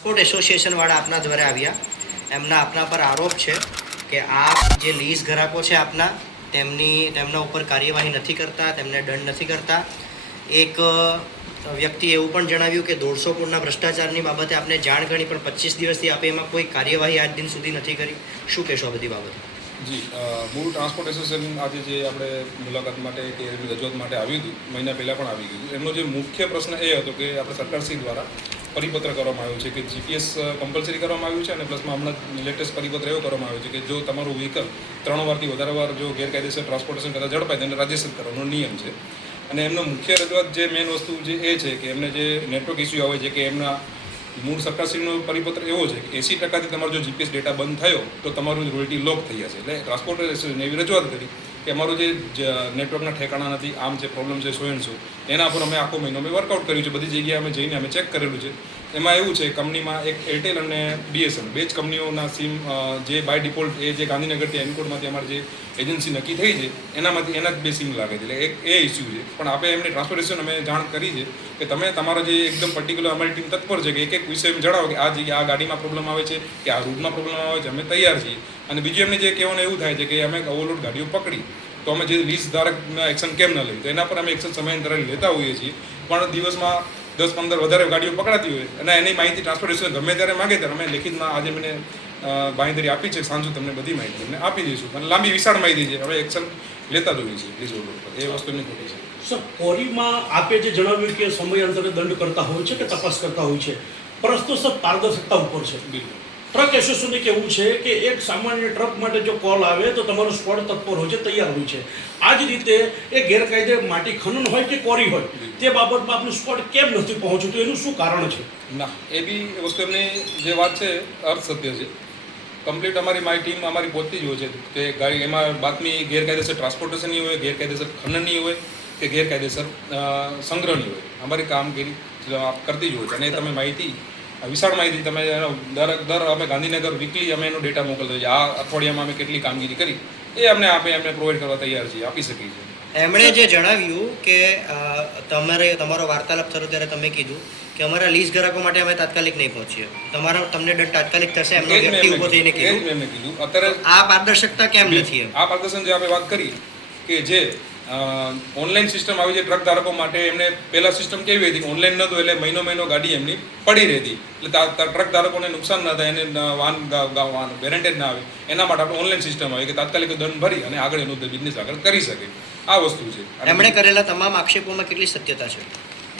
Transport એસોસિએશનવાળા આપના દ્વારા આવ્યા. એમના આપના પર આરોપ છે કે આપ જે લીઝ ગ્રાહકો છે આપના તેમના ઉપર કાર્યવાહી નથી કરતા, તેમને દંડ નથી કરતા. એક વ્યક્તિ એવું પણ જણાવ્યું કે 150 કરોડના ભ્રષ્ટાચારની બાબતે આપને જાણ કરી, પણ 25 દિવસથી આપે એમાં કોઈ કાર્યવાહી આજ દિન સુધી નથી કરી. શું કહેશો આ બધી બાબતે? જી, મૂળ ટ્રાન્સપોર્ટ એસોસિએશન આજે જે આપણે મુલાકાત માટે કે રજૂઆત માટે આવ્યું હતું, મહિના પહેલાં પણ આવી ગયું. એમનો જે મુખ્ય પ્રશ્ન એ હતો કે આપણે સરકારશ્રી દ્વારા પરિપત્ર કરવામાં આવ્યો છે કે જીપીએસ કમ્પલસરી કરવામાં આવ્યું છે, અને પ્લસમાં હમણાં લેટેસ્ટ પરિપત્ર એવો કરવામાં આવ્યો છે કે જો તમારું વ્હીકલ 3 વારથી વધારે વાર જો ગેરકાયદેસર ટ્રાન્સપોર્ટેશન કરતા ઝડપાય તેને રજીસ્ટર કરવાનો નિયમ છે. અને એમનો મુખ્ય રજૂઆત જે મેઇન વસ્તુ જે એ છે કે એમને જે નેટવર્ક ઇસ્યુ આવે છે કે એમના મૂળ સરકારશ્રીનો પરિપત્ર એવો છે કે 80%થી તમારો જો જીપીએસ ડેટા બંધ થયો તો તમારું રોયલ્ટી લોક થઈ જશે. એટલે ટ્રાન્સપોર્ટ એસોસિએશને એવી રજૂઆત કરી કે અમારું જે નેટવર્કના ઠેકાણા નથી, આમ જે પ્રોબ્લેમ છે સો એના પર અમે આખો મહિનો અમે વર્કઆઉટ કર્યું છે. બધી જગ્યાએ અમે જઈને અમે ચેક કરેલું છે. એમાં એવું છે કંપનીમાં એક એરટેલ અને બીએસએનએલ બે જ કંપનીઓના સિમ જે બાય ડિફોલ્ટ એ જે ગાંધીનગરથી એનકોડમાંથી અમારી જે એજન્સી નક્કી થઈ છે એનામાંથી એના જ બે સિમ લાગે છે. એટલે એ ઇસ્યુ છે. પણ આપણે એમને ટ્રાન્સપોર્ટેશન અમે જાણ કરી છે કે તમે તમારો જે એકદમ પર્ટિક્યુલર અમારી ટીમ તત્પર છે કે એક વિષય જણાવો કે આ જગ્યાએ આ ગાડીમાં પ્રોબ્લેમ આવે છે કે આ રૂટમાં પ્રોબ્લેમ આવે છે, અમે તૈયાર છીએ. અને બીજું એમને જે કહેવાનું એવું થાય છે કે અમે ઓવરલોડ ગાડીઓ પકડી તો અમે જે લીઝ ધારકના એક્શન કેમ ન લઈએ, તો એના પર અમે એક્શન સમયાંતરે લેતા હોઈએ છીએ. પણ દિવસમાં 10-15 વધારે ગાડીઓ પકડાતી હોય અને એની માહિતી ટ્રાન્સપોર્ટેશન ગમે ત્યારે માગે ત્યારે અમે લેખિતમાં આજે મને બાંયધરી આપી છે, સાંજુ તમને બધી માહિતી તમને આપી દઈશું. અને લાંબી વિશાળ માહિતી છે, હવે એક્શન લેતા જ હોઈએ છીએ લીઝ ઓવરલોડ પર. એ વસ્તુની ખોટી છે. સર, કોરીમાં આપે જે જણાવ્યું કે સમયાંતરે દંડ કરતા હોય છે કે તપાસ કરતા હોય છે, પ્રશ્ન સર પારદર્શકતા ઉપર છે. બિલકુલ. ટ્રક એસોસિએશનને કહેવું છે કે એક સામાન્ય ટ્રક માટે જો કોલ આવે તો તમારો સ્પોટ તત્પર હોય છે, તૈયાર હોય છે. આ જ રીતે એ ગેરકાયદે માટી ખનન હોય કે કોરી હોય તે બાબતમાં આપનું સ્પોટ કેમ નથી પહોંચતું, એનું શું કારણ છે? ના, એ બી વસ્તુ એમની જે વાત છે અર્થ સત્ય છે. કમ્પ્લીટ મારી ટીમ અમારી પોતથી જ હોય છે કે ગાડી એમાં બાતમી ગેરકાયદેસર ટ્રાન્સપોર્ટેશનની હોય, ગેરકાયદેસર ખનનની હોય કે ગેરકાયદેસર સંગ્રહની હોય, અમારી કામગીરી કરતી જ હોય છે. અને તમે માહિતી વિશાળ માહિતી તમે દર અમે ગાંધીનગર વીકલી અમે એનો ડેટા મોકલતો હોઈએ. આ અઠવાડિયામાં અમે કેટલી કામગીરી કરી એ અમને એમને પ્રોવાઈડ કરવા તૈયાર છીએ, આપી શકીએ છીએ. એમણે જે જણાવ્યું કે તમારો વાર્તાલાપ થયો ત્યારે તમે કીધું કે અમારા લીઝ ગ્રાહકો માટે અમે તાત્કાલિક નહીં પહોંચીએ, તમને દંડ તાત્કાલિક થશે. એમનો વ્યક્તિ ઉભો થઈને કીધું. અત્યારે આ પારદર્શકતા કેમ નથી? આ પારદર્શન જે આપણે વાત કરી કે જે ઓનલાઈન સિસ્ટમ આવી છે ટ્રક ધારકો માટે, એમને પહેલાં સિસ્ટમ કેવી હતી કે ઓનલાઈન નહોતું એટલે મહિનો મહિનો ગાડી એમની પડી રહેતી, એટલે ટ્રક ધારકોને નુકસાન ના થાય, એને વાહન વેરંટેજ ના આવે, એના માટે આપણે ઓનલાઈન સિસ્ટમ આવી કે તાત્કાલિક દંડ ભરી અને આગળ એનું બિઝનેસ આગળ કરી શકે. આ વસ્તુ છે. એમણે કરેલા તમામ આક્ષેપોમાં કેટલી સત્યતા છે?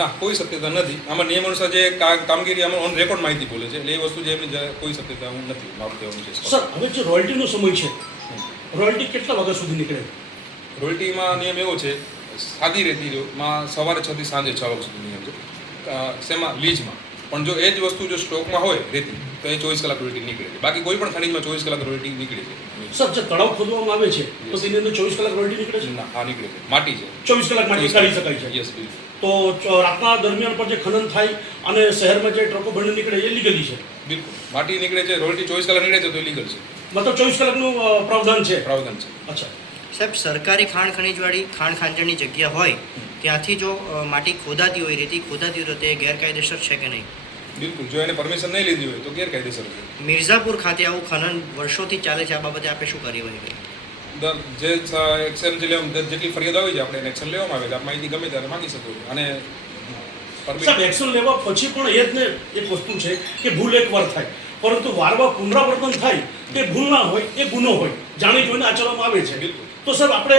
ના, કોઈ સત્યતા નથી. આમાં નિયમ અનુસાર જે કામગીરી આમાં ઓન રેકોર્ડ માહિતી બોલે છે, એટલે એ વસ્તુ જે એમની કોઈ સત્યતા નથી મારું કહેવાનું છે. સર, હવે જે રોયલ્ટીનો સમય છે, રોયલ્ટી કેટલા વાગ્યા સુધી નીકળે? રોયલ્ટીમાં નિયમ એવો છે, સાદી રેતીમાં સવારે 6 થી સાંજે 6 વાગ્યા સુધી નિયમ છે. શેમાં? લીઝમાં. પણ જો એ જ વસ્તુ જો સ્ટોકમાં હોય રેતી તો એ 24 કલાક રોયલ્ટી નીકળે છે. બાકી કોઈ પણ ખનીજમાં 24 કલાક રોયલ્ટી નીકળે છે. સર, જે તળાવ ખોદવામાં આવે છે તો તેની અંદર 24 કલાક રોયલ્ટી નીકળે છે? ના, આ નીકળે છે. માટી છે, 24 કલાક માટી કાઢી શકાય છે. યસ, બિલકુલ. તો રાતના દરમિયાન પર જે ખનન થાય અને શહેરમાં જે ટ્રકો બની નીકળે એ લીગલી છે? બિલકુલ. માટી નીકળે છે, રોયલ્ટી 24 કલાક નીકળે છે તો એ લીગલ છે. મતલબ 24 કલાકનું પ્રાવધાન છે? પ્રાવધાન છે. અચ્છા સાહેબ, સરકારી ખનીજવાળી ખાંડની જગ્યા હોય ત્યાંથી જો માટી ખોદાતી હોય, રેતી ખોદાતી હોય તો તે ગેરકાયદેસર છે કે નહીં? બિલકુલ. જો એને પરમિશન નહીં લીધી હોય તો ગેરકાયદેસર છે. મિર્ઝાપુર ખાતે આવું ખનન વર્ષોથી ચાલે છે. આ બાબતે આપણે શું કાર્યવાહી કરી? જે એક્શન જેટલી ફરિયાદ આવી છે આપણે એને એક્શન લેવામાં આવે છે. આપ માહિતી ગમે ત્યારે માંગી શકો છો. અને સાહેબ, એક્શન લેવા પછી પણ એ જ ને એક વસ્તુ છે કે ભૂલ એકવાર થાય, પરંતુ વારંવાર પુનરાવર્તન થાય તે ભૂલ ના હોય, એ ગુનો હોય, જાણી જોઈને આચરવામાં આવે છે. બિલકુલ. તો સાહેબ, આપણે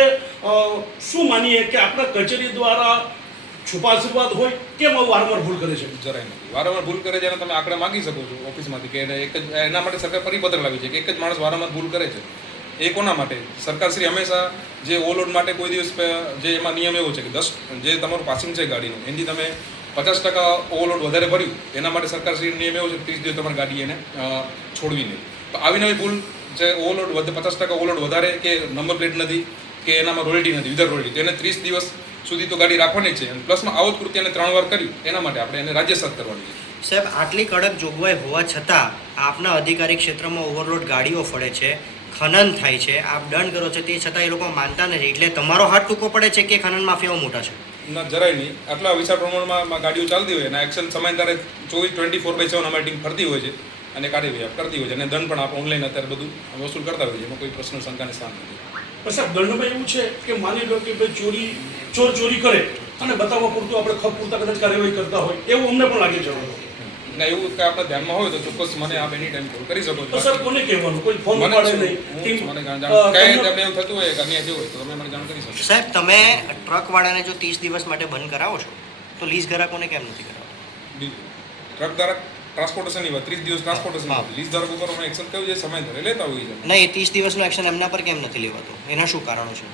શું માનીએ કે આપણા કચેરી દ્વારા છુપા આશીર્વાદ હોય કેમ વારંવાર ભૂલ કરે છે? જરાય નથી. વારંવાર ભૂલ કરે છે અને તમે આંકડા માંગી શકો છો ઓફિસમાંથી કે એક જ એના માટે સરકાર પરિપત્ર લાવી છે કે એક જ માણસ વારંવાર ભૂલ કરે છે. એ કોના માટે? સરકારશ્રી હંમેશા જે ઓવરલોડ માટે કોઈ દિવસ જે એમાં નિયમ એવો છે કે 10 જે તમારું પાસિંગ છે ગાડીનું એનાથી તમે 50% ઓવરલોડ વધારે ભર્યું એના માટે સરકારશ્રી નિયમ એવો છે 30 દિવસ તમારી ગાડી એને છોડવી નહીં. તો આવી નવી ભૂલ જે ઓવરલોડ 50% ઓવરલોડ વધારે કે નંબર પ્લેટ નથી કે એનામાં રોયલ્ટી નથી, વિધર રોયલ્ટી, તો એને 30 દિવસ સુધી તો ગાડી રાખવાની છે. અને પ્લસમાં આવું જ કૃત્ય એને 3 વાર કર્યું એના માટે આપણે એને રાજ્યસાત કરવાની છે. સાહેબ, આટલી કડક જોગવાઈ હોવા છતાં આપના અધિકારી ક્ષેત્રમાં ઓવરલોડ ગાડીઓ ફળે છે, ખનન થાય છે, આપ દંડ કરો છો, તે છતાં એ લોકો માનતા નથી. એટલે તમારો હાથ ટૂંકો પડે છે કે ખનન માફિયાઓ મોટા છે? ના જરાય નહીં. આટલા વિશાળ પ્રમાણમાં ગાડીઓ ચાલતી હોય અને એક્શન સમયાંતરે 24/7 અમારી ટીમ ફરતી હોય છે અને કાર્યવાહી કરતી હોય છે અને દંડ પણ આપણે ઓનલાઈન અત્યારે બધું વસૂલ કરતા હોય છે. એમાં કોઈ પ્રશ્ન શંકાને સ્થાન નથી. પણ સાહેબ દંડમાં એવું છે કે માની લો કે ભાઈ ચોર ચોરી કરે અને બતાવવા પૂરતું આપણે ખપ પૂરતા કદાચ કાર્યવાહી કરતા હોય એવું અમને પણ લાગે છે. ના એવું કે આપણા ધ્યાનમાં હોય તો ચોક્કસ મને આપ એની ટાઈમ કોલ કરી શકો તો છો. સર કોને કહેવાનું? કોઈ ફોન ઉપાડે નહીં. મને કઈ તમને એવું થતું હોય કે અન્ય જેવું હોય તો તમે મને જાણ કરી શકો. સાહેબ તમે ટ્રકવાળાને જો 30 દિવસ માટે બંધ કરાવો છો તો લીઝ ગ્રાહકોને કેમ નથી કરાવતા? ટ્રક ધારક ટ્રાન્સપોર્ટેશનની વાત 30 દિવસ ટ્રાન્સપોર્ટેશન લીઝ ધારક ઉપર અમે એક્શન કયું છે સમયાંતરે લેતા હોઈએ છીએ. નહીં, 30 દિવસનું એક્શન એમના પર કેમ નથી લેવાતું? એના શું કારણો છે?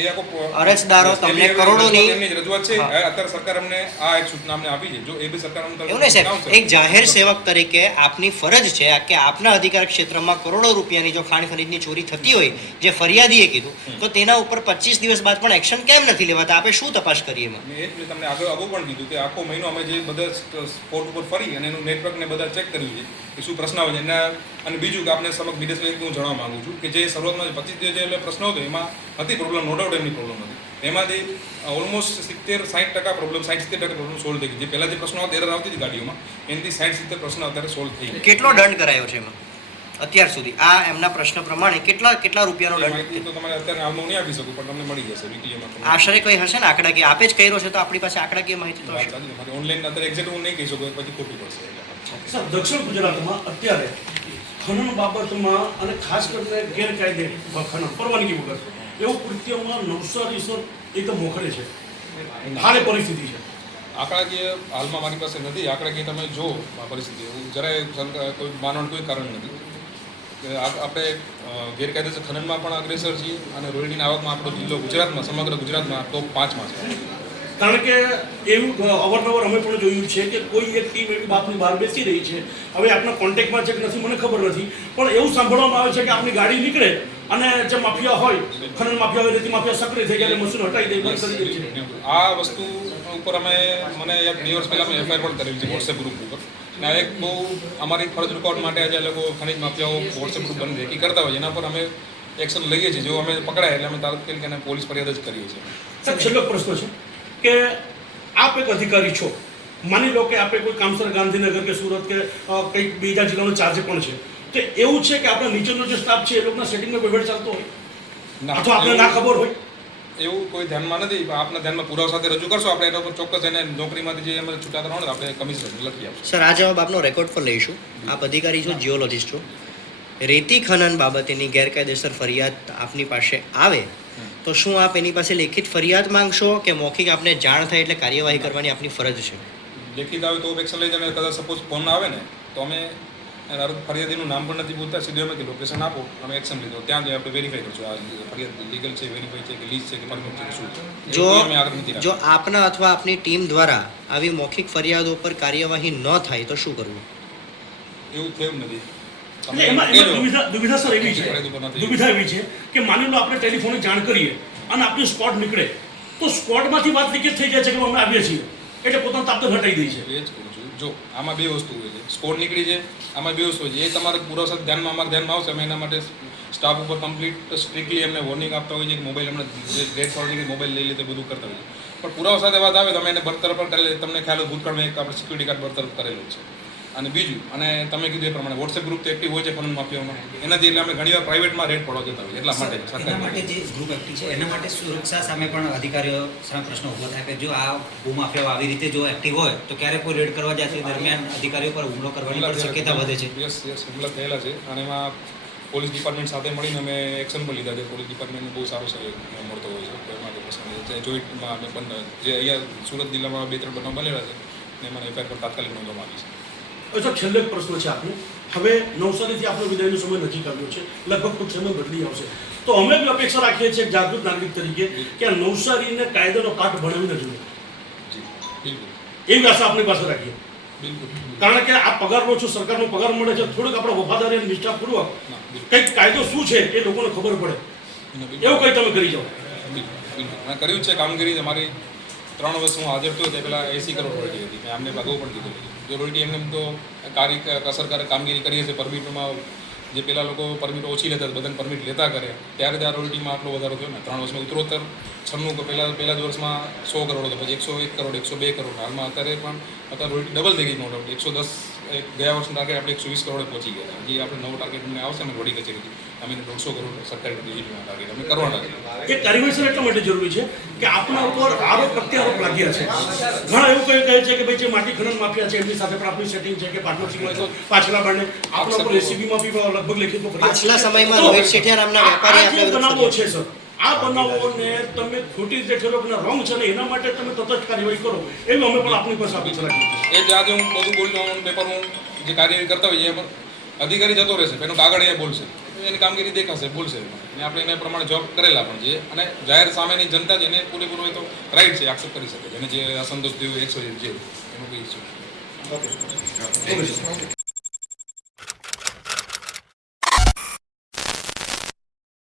એ આખો અરજદારો તમને કરોડોની એમની જ રજૂઆત છે. અત્યારે સરકાર અમને આ એક સૂચના અમને આપી છે. જો એ બી સરકાર અમને એવું નહીં સાહેબ, એક જાહેર સેવક તરીકે આપની ફરજ છે કે આપના અધિકાર ક્ષેત્રમાં કરોડો રૂપિયાની જો ખાણ ખનીજની ચોરી થતી હોય જે ફરિયાદીએ કીધું, તો તેના ઉપર 25 દિવસ બાદ પણ એક્શન કેમ નથી લેવાતા? આપણે શું તપાસ કરીએ એમાં? મેં એ જ તમને અગાઉ પણ કીધું કે આખો મહિનો અમે જે બધા સ્પોટ ઉપર ફરી અને એનું નેટવર્કને બધા ચેક કર્યું છે કે શું પ્રશ્ન આવે છે એના. અને બીજું કે આપણે સમગ્ર વિદેશમાં હું જણાવવા માંગુ છું કે જે શરૂઆતમાં 25 દિવસ જે પ્રશ્ન હતો એમાં હતી પ્રોબ્લેમ, નો ડાઉટ એમની પ્રોબ્લેમ હતી. એમાંથી ઓલમોસ્ટ 70-60% પ્રોબ્લેમ, 60-70% પ્રોબ્લેમ સોલ્વ થઈ ગઈ. જે પહેલાં જે પ્રશ્નો એરર આવતી હતી ગાડીઓમાં એનાથી 60-70% પ્રશ્ન અત્યારે સોલ્વ થઈ ગયા. કેટલો દંડ કરાયો છે એમાં અત્યાર સુધી? આ એમના પ્રશ્ન પ્રમાણે કેટલા રૂપિયાનો દંડ? માહિતી તો તમારે અત્યારે હાલમાં નહીં આપી શકું પણ તમને મળી જશે વીકલીમાં. આશરે કોઈ હશે ને આંકડાકીય? આપે જ કર્યો છે તો આપણી પાસે આંકડાકીય માહિતી તો હશે. ઓનલાઈન અત્યારે એક્ઝેક્ટ હું નહીં કહી શકું, પછી ખોટું પડશે. સર દક્ષિણ ગુજરાતમાં અત્યારે ખનન બાબતમાં અને ખાસ કરીને ગેરકાયદે ખનન પરવાનગી વગર એવું કૃત્યમાં નવસારી સર એકદમ મોખરે છે. હાલે પરિસ્થિતિ છે. આંકડાકીય હાલમાં મારી પાસે નથી. આંકડાકીય તમે જો આ પરિસ્થિતિ હું જરાય કોઈ માનવાનું કોઈ કારણ નથી. આપણે ગેરકાયદેસર ખનનમાં પણ અગ્રેસર છીએ અને રોયલ્ટીની આવકમાં આપણો જિલ્લો ગુજરાતમાં, સમગ્ર ગુજરાતમાં ટોપ 5માં છે. કારણ કે એવું અવારનવાર અમે પણ જોયું છે કે કોઈ એક ટીમ એવી બાપની બહાર બેસી રહી છે. હવે આપણા કોન્ટેક્ટમાં છે કે નથી મને ખબર નથી, પણ એવું સાંભળવામાં આવે છે કે આપણી ગાડી નીકળે અને જે માફિયા હોય, ખનન માફિયા હોય, રેતી માફિયા સક્રિય થઈ ગયા, મશીન હટાવી દે, બંધ કરી દે છે. આ વસ્તુ ઉપર મને 2 વર્ષ પહેલાં મેં એફઆઈઆર પણ કરેલી છે વોટ્સએપ ગ્રુપ ઉપર. અને આ એક બહુ અમારી ફરજ રેકોર્ડ માટે આજે લોકો ખનીજ માફિયાઓ વોટ્સએપ ગ્રુપ બની રેકી કરતા હોય એના પર અમે એક્શન લઈએ છીએ. જો અમે પકડાય એટલે અમે તાત્કાલિક એને પોલીસ ફરિયાદ જ કરીએ છીએ. સાહેબ છેલ્લો પ્રશ્ન છે કે આપ એક અધિકારી છો, માની લો કે આપણે કોઈ કામસર ગાંધીનગર કે સુરત કે કંઈક બીજા જિલ્લાનો ચાર્જ પણ છે, તો એવું છે કે આપણા નીચેનો જે સ્ટાફ છે એ લોકોના સેટિંગમાં વહીવટ ચાલતો હોય અથવા આપણે ના ખબર હોય? એવું કોઈ ધ્યાનમાં નથી. આપના ધ્યાનમાં પુરાવા સાથે રજૂ કરશો આપણે એના પર ચોક્કસ એને નોકરીમાંથી જે અમે છૂટા કરવાનું આપણે કમિશનર લખી આપશું. સર, આ જવાબ આપનો રેકોર્ડ પર લઈશું. આપ અધિકારી છો, જીઓલોજિસ્ટ છો. રેતી ખનન બાબતેની ગેરકાયદેસર ફરિયાદ આપની પાસે આવે તો શું આપ એની પાસે લેખિત ફરિયાદ માંગશો કે મૌખિક આપને જાણ થાય એટલે કાર્યવાહી કરવાની આપની ફરજ છે? લેખિત આવે તો એક્શન લઈ જાય. કદાચ સપોઝ ફોન આવે ને તો અમે ફરિયાદીનું નામ પણ નથી પૂછતા, સીધું અમે કે લોકેશન આપો, અમે એક્શન લીધો ત્યાં જ આપણે વેરીફાઈ કરશું આ ફરિયાદ લીગલ છે, વેરીફાઈ છે કે લીઝ છે કે પરમિટ છે કે શું છે. જો આપના અથવા આપની ટીમ દ્વારા આવી મૌખિક ફરિયાદો પર કાર્યવાહી ન થાય તો શું કરવું? એવું થયું નથી. એટલે એમાં દુવિધા સર એવી છે, દુવિધા એવી છે કે માની લો આપણે ટેલિફોને જાણ કરીએ અને આપણી સ્પોટ નીકળે તો સ્પોટમાંથી વાત લીકેજ થઈ જાય છે કે અમે આવીએ છીએ એટલે પોતાનું તાપતર હટાવી દે છે. એ જ કહું છું. જો આમાં 2 વસ્તુ હોય છે, સ્કોર નીકળી છે, આમાં 2 વસ્તુ હોય છે. એ તમારે પૂરા સાથે અમારા ધ્યાનમાં આવશે. અમે એના માટે સ્ટાફ ઉપર કમ્પ્લીટ સ્ટ્રિક્ટલી એમને વોર્નિંગ આપતા હોઈએ કે મોબાઈલ અમને જે રેડ પાડે કે મોબાઈલ લઈ લે તો બધું કરતા હોઈએ. પણ પુરાવા સાથે વાત આવે તો અમે એને બરતરફ પણ કરેલી. તમને ખ્યાલ હોય ભૂતકાળમાં એક આપણે સિક્યુરિટી ગાર્ડ બરતરફ કરેલું છે. અને બીજું, અને તમે કીધું એ પ્રમાણે વોટ્સએપ ગ્રુપ તો એક્ટિવ હોય છે ખનન માફિયાઓમાં, એનાથી એટલે અમે ઘણીવાર પ્રાઇવેટમાં રેડ પડવા જતા હોઈએ. એટલા માટે એના માટે જે ગ્રુપ એક્ટિવ છે એના માટે સુરક્ષા સામે પણ અધિકારીઓ સામે પ્રશ્ન ઊભો થાય કે જો આ ભૂમાફિયાઓ આવી રીતે જો એક્ટિવ હોય તો ક્યારે કોઈ રેડ કરવા જાય છે દરમિયાન અધિકારીઓ પર હુમલો કરવાની પણ શક્યતા વધે છે. યસ હુમલા થયેલા છે અને એમાં પોલીસ ડિપાર્ટમેન્ટ સાથે મળીને અમે એક્શન પણ લીધા છે. પોલીસ ડિપાર્ટમેન્ટને બહુ સારો સહયોગ મળતો હોય છે. એમાં જે પ્રશ્ન છે જોઈન્ટમાં અમે પણ જે અહીંયા સુરત જિલ્લામાં 2-3 બનાવ બનેલા છે ને એમાં એફઆઈઆર પર તાત્કાલિક નોંધવામાં આવી છે. સર છેલ્લો એક પ્રશ્ન છે આપને. હવે નવસારીથી આપણો વિદાયનો સમય નજીક આવ્યો છે, લગભગ ટૂંક સમય બદલી આવશે, તો અમે બી અપેક્ષા રાખીએ છીએ જાગૃત નાગરિક તરીકે કે આ નવસારીને કાયદાનો પાઠ ભણાવીને જોઈએ બિલકુલ એવી આશા આપણી પાસે રાખીએ. બિલકુલ. કારણ કે આ પગારનો છું, સરકારનો પગાર મળે છે, થોડુંક આપણે વફાદારી અને નિષ્ઠાપૂર્વક કંઈક કાયદો શું છે એ લોકોને ખબર પડે એવું કંઈ તમે કરી જાઓ. બિલકુલ મેં કર્યું છે કામગીરી. અમારી 3 વર્ષ હું હાજર થયો તે પહેલાં 80 કરોડ રોયલ્ટી હતી. મેં આમને અગાઉ પણ કીધું જો રોયલ્ટી એમને તો અસરકારક કામગીરી કરીએ છીએ. પરમિટમાં જે પહેલાં લોકો પરમિટ ઓછી લેતા હતા, બધાને પરમિટ લેતા કરે, ત્યારે ત્યાં રોયલ્ટીમાં આટલો વધારો થયો ને 3 વર્ષમાં ઉત્તરોત્તર 96 પહેલા જ વર્ષમાં 100 કરોડ હતો, પછી 101 કરોડ, 102 કરોડ, હાલમાં અત્યારે રોયલ્ટી ડબલ થઈ ગઈ. નો ડાઉટ 110 ગયા વર્ષનું ટાર્ગેટ આપણે 120 કરોડે પહોંચી ગયા. હજી આપણે નવો ટાર્ગેટ અમને આવશે, અમે વડી કચેરી અમે 150 કરોડ સરકારી ડીજીપીના ટાર્ગેટ અમે કરવાના છે. એ કાર્યવાહી સર એટલા માટે જરૂરી છે કે આપના ઉપર આરોપ પ્રત્યારોપ લાગ્યા છે. ઘણા એવું કહે છે કે ભાઈ જે માટી ખનન માફિયા છે એમની સાથે પણ આપણી સેટિંગ છે કે પાર્ટનરશિપ હોય તો પાછલા બારણે આપણા ઉપર એસીબીમાં બી લગભગ લેખિતમાં ફરિયાદ છે. પાછલા સમયમાં રોહિત શેઠિયા નામના વેપારી આ જે આપણે બનાવો છે સર, આ બનાવોને તમે ખોટી રીતે ઠેરો કે રોંગ છે ને એના માટે તમે તરત જ કાર્યવાહી કરો એવી અમે પણ આપણી પાસે અપીલ રાખીએ છીએ. એ જ આજે હું બધું બોલતો પેપર હું જે કાર્યવાહી કરતા હોઈએ એમાં અધિકારી જતો રહેશે, એનું કાગળ અહીંયા બોલશે, એની કામગીરી દેખાશે, બોલશે, અને આપણે એને પ્રમાણે જોબ કરેલા પણ છે. અને જાહેર સામેની જનતા જેને પૂરેપૂરો હોય તો રાઈટ છે, એક્સેપ્ટ કરી શકે, એને જે અસંતોષ થયો 100 જે એનું કંઈ ઇસ્યુ. ઓકે.